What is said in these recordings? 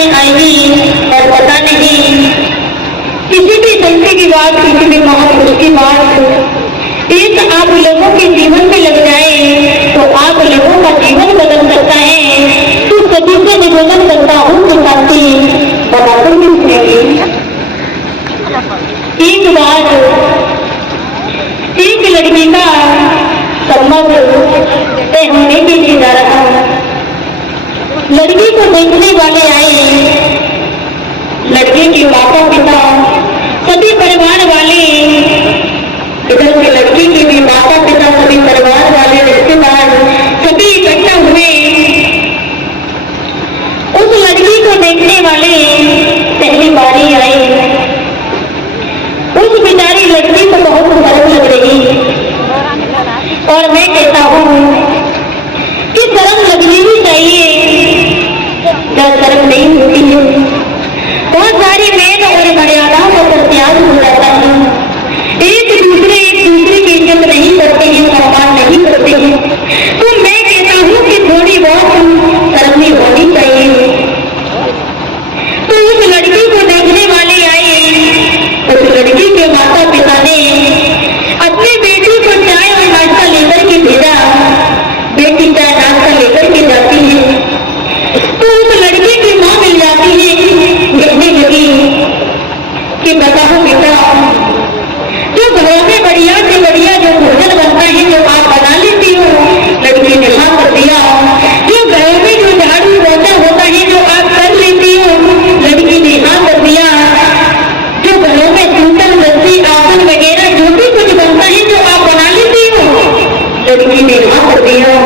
में आएगी और पता नहीं किसी भी संत की बात, किसी भी महापुरुष की बात एक आप लोगों के जीवन में लग जाए तो आप लोगों का जीवन बदल सकता है। तो सभी से निवेदन करता हूँ कि साथी बताकर भी सुनेंगे। एक बार एक लड़की का संबंध तय होने के लिए जा रहा है। लड़की को देखने वाले आए, लड़के के माता पिता सभी परिवार वाले, इधर से लड़की के भी माता पिता सभी परिवार वाले रिश्तेदार सभी इकट्ठा हुए। उस लड़की को देखने वाले पहली बारी आए। उस बेचारी लड़की को बहुत शर्म लग रही और मैं कहता हूँ कि शर्म लगनी ही चाहिए, जब शर्म नहीं होती है बहुत सारी मेहनत और मर्यादाओं का त्याग हो जाता है। एक दूसरे की इज्जत नहीं करते हैं, सम्मान नहीं करते हैं। तो मैं कहता हूँ कि थोड़ी बहुत शर्म होनी चाहिए। तो उस लड़की को देखने वाले आए। उस लड़की के माता पिता ने अपनी बेटी को चाय और नाश्ता लेकर के भेजा। बेटी चाय नाश्ता लेकर के जाती है तो उस लड़की की माँ मिल जाती है, कहने लगी कि बताओ बेटा, जो घरों में बढ़िया से बढ़िया जो भोजन बनता है जो आप बना लेती हो। लड़की ने हाँ कर दिया। जो घरों में जो झाड़ू पोछा होता है जो आप कर लेती हो। लड़की ने हाँ कर दिया। जो घरों में सूतन रस्सी आसन वगैरह जो भी कुछ बनता है जो आप बना लेती हो। लड़की ने हाँ कर दिया।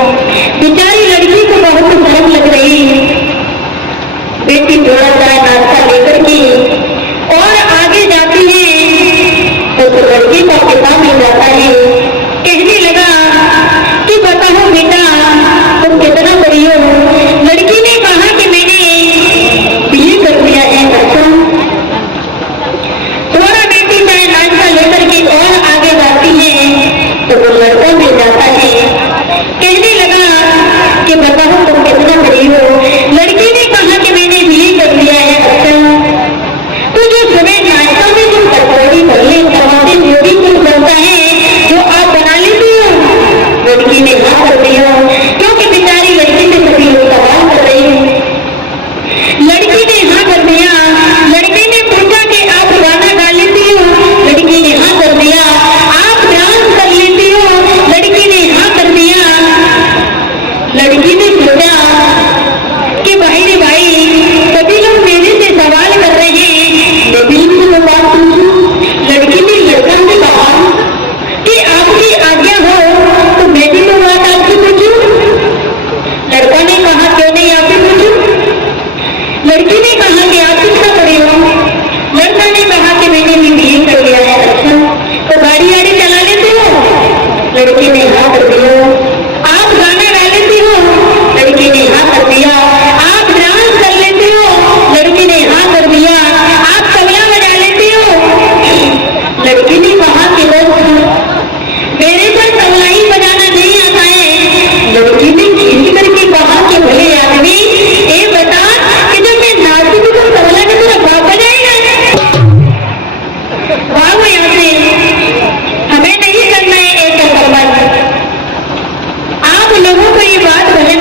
बेचारी लड़की को बहुत शर्म लग रही। बेटी थोड़ा चाय नाश्ता लेकर के और आगे जाती है तो लड़की का पिता मिल जाता है। कहने लगा कि बताओ बेटा तुम कितना बड़ी हो। लड़की ने कहा कि मैंने बीए कर दिया है। अच्छा, थोड़ा बेटी चाय नाश्ता लेकर के और आगे जाती है तो वो लड़का मिल जाता है। कहने लगा कि बताओ तुम कितना बड़ी हो। लड़की ने कहा कि मैंने बीए कर दिया है। अच्छा, तो जो सुबह नाश्ता में जो पकौड़ी भरले टमाटर जो भी कुछ बनता है जो आप बना लेती हो। लड़की ने हाँ कर दिया। क्योंकि बेचारी लड़की से सभी लोग सवाल कर रहे हैं। लड़की ने हाँ कर दिया। लड़की ने पूछा कि आप गाना गा लेती हो। लड़की ने हाँ कर दिया। आप डांस कर लेती हो। लड़की ने हाँ कर दिया। लड़की ने सोचा कि भाई रे भाई सभी लोग मेरे से सवाल कर रहे हैं, मैं भी इनको बात पूछूं। लड़की ने लड़का से कहा कि आपकी आज्ञा हो तो मैं भी तो बात आपसे पूछूं। लड़का ने कहा क्यों नहीं आपसे पूछूं। लड़की ने कहा कि आप कितना बड़े हो। लड़का ने कहा कि मैंने भी बीए कर लिया है। अच्छा, तो गाड़ी आड़ी चला लेते हो। लड़की ने हाँ कर दिया। आप गाना गा लेती हो। लड़की ने हाँ कर दिया। आप डांस कर लेती हो। लड़की ने हाँ कर दिया। आप तबला बजा लेती हो। लड़की ने कहा कि बस मेरे पर तबला ही बजाना नहीं आता है। लड़की ने खींच करके कहा कि भले आदमी ये बता कि जब मैं नाचूंगी तो तबला की तरफ भाग बजाएगा। भागो यहाँ से, हमें नहीं करना है ऐसा संबंध। आप लोगों को ये बात भले